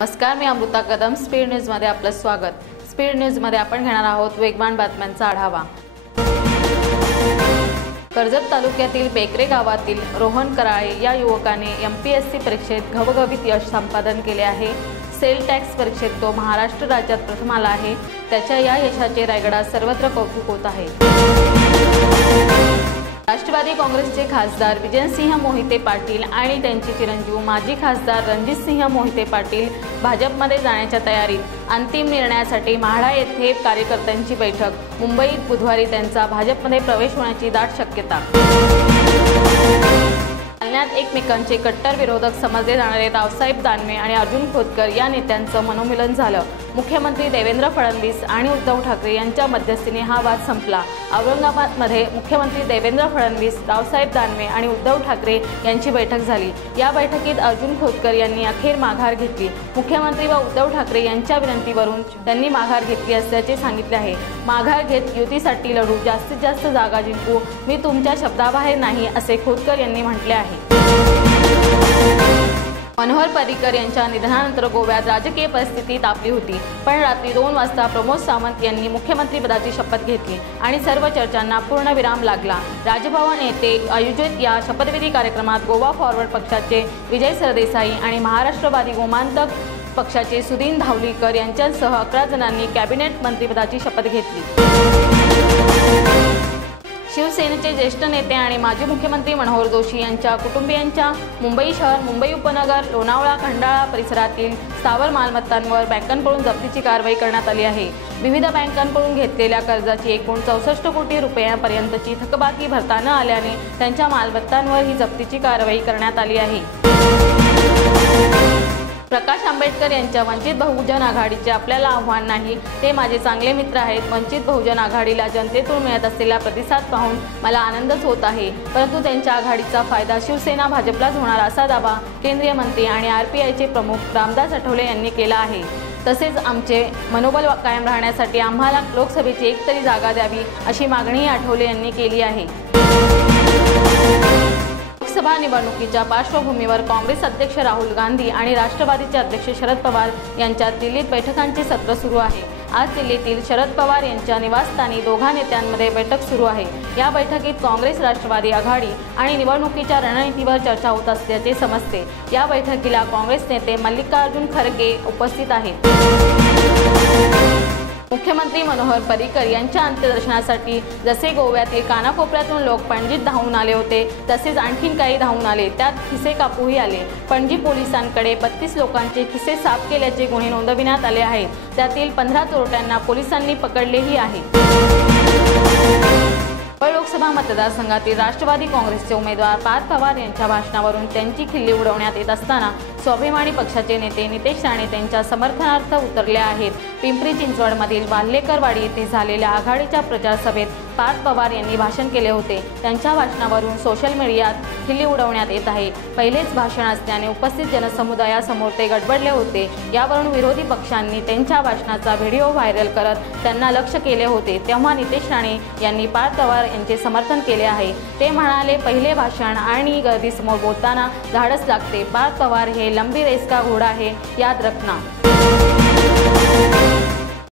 नमस्कार मी अमृता कदम. स्पीड न्यूजमध्ये आपलं स्वागत. स्पीड न्यूजमध्ये आपण घेणार आहोत वेगवान बातम्यांचा आढावा. कर्जत तालुक्यातील बेकरे गावातील रोहन कराळे या युवकाने एम पी एस सी परीक्षेत घवघवीत यश संपादन केले आहे. सेल टॅक्स परीक्षेत तो महाराष्ट्र राज्यात प्रथम आला आहे. त्याच्या या यशाचे रायगडात सर्वत्र कौतुक होत आहे. राष्ट्रवादी काँग्रेसचे खासदार विजयसिंह मोहिते पाटील आणि त्यांचे चिरंजीव माजी खासदार रणजितसिंह मोहिते पाटील भाजपमध्ये जाण्याच्या तयारीत अंतिम निर्णयासाठी म्हाडा येथे कार्यकर्त्यांची बैठक. मुंबईत बुधवारी त्यांचा भाजपमध्ये प्रवेश होण्याची दाट शक्यता. जालन्यात एकमेकांचे कट्टर विरोधक समजले जाणारे रावसाहेब दानवे आणि अर्जुन खोतकर या नेत्यांचं मनोमिलन झालं. मुख्यमंत्री देवेंद्र फडणवीस आणि उद्धव ठाकरे यांच्या मध्यस्थीने हा वाद संपला. औरंगाबादमध्ये मुख्यमंत्री देवेंद्र फडणवीस रावसाहेब दानवे आणि उद्धव ठाकरे यांची बैठक झाली. या बैठकीत अर्जुन खोतकर यांनी अखेर माघार घेतली. मुख्यमंत्री व उद्धव ठाकरे यांच्या विनंतीवरून त्यांनी माघार घेतली असल्याचे सांगितले आहे. माघार घेत युतीसाठी लढू जास्तीत जास्त जागा जिंकू मी तुमच्या शब्दाबाहेर नाही असे खोतकर यांनी म्हटले आहे. मनोहर पर्रिकर यांच्या निधनानंतर गोव्यात राजकीय परिस्थिती तापली होती. पण रात्री दोन वाजता प्रमोद सावंत यांनी मुख्यमंत्रीपदाची शपथ घेतली आणि सर्व चर्चांना पूर्णविराम लागला. राजभवन येथे आयोजित या शपथविधी कार्यक्रमात गोवा फॉरवर्ड पक्षाचे विजय सरदेसाई आणि महाराष्ट्रवादी गोमांतक पक्षाचे सुदीन धावलीकर यांच्यासह अकरा जणांनी कॅबिनेट मंत्रिपदाची शपथ घेतली. शिवसेनेचे ज्येष्ठ नेते आणि माजी मुख्यमंत्री मनोहर जोशी यांच्या कुटुंबियांच्या मुंबई शहर मुंबई उपनगर लोणावळा खंडाळा परिसरातील स्थावर मालमत्तांवर बँकांकडून जप्तीची कारवाई करण्यात आली आहे. विविध बँकांकडून घेतलेल्या कर्जाची एकूण चौसष्ट कोटी रुपयांपर्यंतची थकबाकी भरता न आल्याने त्यांच्या मालमत्तांवर ही जप्तीची कारवाई करण्यात आली आहे. प्रकाश आंबेडकर यांच्या वंचित बहुजन आघाडीचे आपल्याला आव्हान नाही. ते माझे चांगले मित्र आहेत. वंचित बहुजन आघाडीला जनतेतून मिळत असलेला प्रतिसाद पाहून मला आनंदच होत आहे. परंतु त्यांच्या आघाडीचा फायदा शिवसेना भाजपलाच होणार असा दावा केंद्रीय मंत्री आणि आर पी आयचे प्रमुख रामदास आठवले यांनी केला आहे. तसेच आमचे मनोबल कायम राहण्यासाठी आम्हाला लोकसभेची एक तरी जागा द्यावी अशी मागणी आठवले यांनी केली आहे. लोकसभा निवडणुकीच्या पार्श्वभूमीवर काँग्रेस अध्यक्ष राहुल गांधी आणि राष्ट्रवादीचे अध्यक्ष शरद पवार यांच्यात दिल्लीत बैठकांचे सत्र सुरू आहे. आज दिल्लीतील शरद पवार यांच्या निवासस्थानी दोघा नेत्यांमध्ये बैठक सुरू आहे. या बैठकीत काँग्रेस राष्ट्रवादी आघाडी आणि निवडणुकीच्या रणनीतीवर चर्चा होत असल्याचे समजते. या बैठकीला काँग्रेस नेते मल्लिकार्जुन खरगे उपस्थित आहेत. मुख्यमंत्री मनोहर पर्रिकर यांच्या अंत्यदर्शनासाठी जसे गोव्यातील कानाकोपऱ्यातून लोक पणजीत धावून आले होते तसेच आणखीन काही धावून आले. त्यात खिसे कापूही आले. पणजी पोलिसांकडे बत्तीस लोकांचे खिसे साफ केल्याचे गुन्हे नोंदविण्यात आले आहेत. त्यातील पंधरा चोरट्यांना पोलिसांनी पकडलेही आहे. लोकसभा मतदारसंघातील राष्ट्रवादी काँग्रेसचे उमेदवार पार्थ पवार यांच्या भाषणावरून त्यांची खिल्ली उडवण्यात येत असताना स्वाभिमानी पक्षाचे नेते नितेश राणे त्यांच्या समर्थनार्थ उतरले आहेत. पिंपरी चिंचवडमधील बाल्लेकरवाडी येथे झालेल्या आघाडीच्या प्रचार सभेत पार्थ पवार यांनी भाषण केले होते. त्यांच्या भाषणावरून सोशल मीडियात खिल्ली उडवण्यात येत आहे. पहिलेच भाषण असल्याने उपस्थित जनसमुदायासमोर ते गडबडले होते. यावरून विरोधी पक्षांनी त्यांच्या भाषणाचा व्हिडिओ व्हायरल करत त्यांना लक्ष केले होते. तेव्हा नितेश राणे यांनी पार्थ पवार यांचे समर्थन केले आहे. ते म्हणाले पहिले भाषण आणि गर्दीसमोर बोलताना धाडस लागते. पार्थ पवार हे लंबी रेस का घोडा है याद रखना